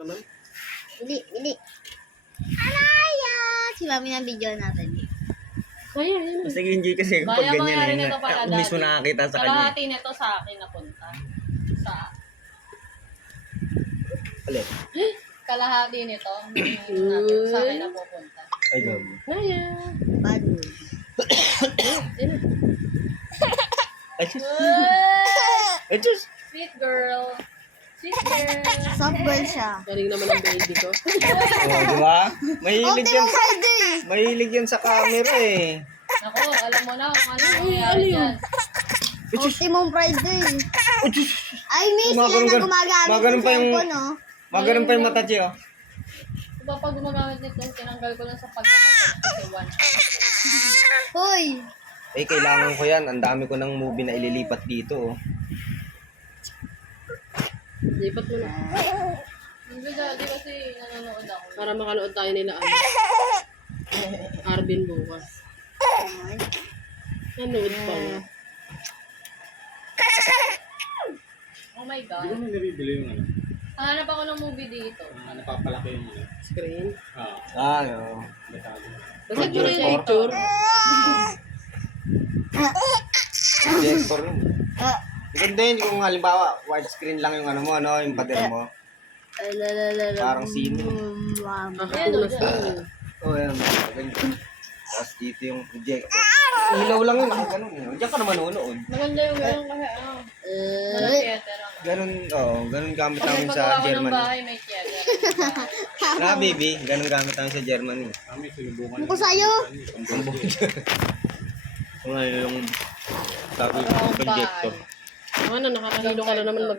naman. Bili. Alaya! Si mami na video natin. Kaya, yun. Basta enjoy kasi pag Baya mangyari ganyan nito pala, ako mismo Daddy. nakakita sa kanya. Kalahati nito sa akin napunta. Alin? Kalahati nito, natin, sa akin napupunta. Ay, gabi. Kaya. Bad mood. Ay, sus. Ay, sus. Sweet girl. Sweet girl. Soft girl siya. Galing naman ang baby ko. Oh, di ba? Mahilig yan. Optimum Friday! Mahilig yan sa camera eh. Ako, alam mo na kung ano nangyayari dyan. Optimum Friday. Ay, miss, Mga sila na ganun- gumagamit mga ganun ng pa yung- cellphone, no? Maganon pa yung mata, Che, oh. Diba pag gumagamit nito, tinanggal ko lang sa pagkakataon kasi one. Hoy! Eh, kailangan ko yan. Ang dami ko ng movie na ililipat dito, oh. Lipat mo na. Hindi Daddy kasi nanonood ako. Para makanood tayo nila. Arvin bukas. Nanood pa nga. Oh my God. Hindi mo nabibili yung ano. Hanap ako ng movie dito. Napapalaki yung ano. Screen. Ah, no. Detalye. Kasi ko na yung picture. Projector yun. Maganda yun kung halimbawa, widescreen lang yung ano mo, ano, yung pader mo. Parang sino. Nakatunas na yun. Oh, yan. Maganda. Tapos dito yung projector. Ilaw lang yun, ganun yun. Diyan ka naman manonood. Maganda yung gano'n kasi walang theater ako. Ganun, ganun gamit Pag namin nagpagawa sa ko ng Germany. bahay, may theater. Na, baby, ganun gamit namin sa Germany. Kami sinubukan. Ano ko sa'yo? Kung ano yung sabi ko, projector. Ano, nakakahilo ka na naman mag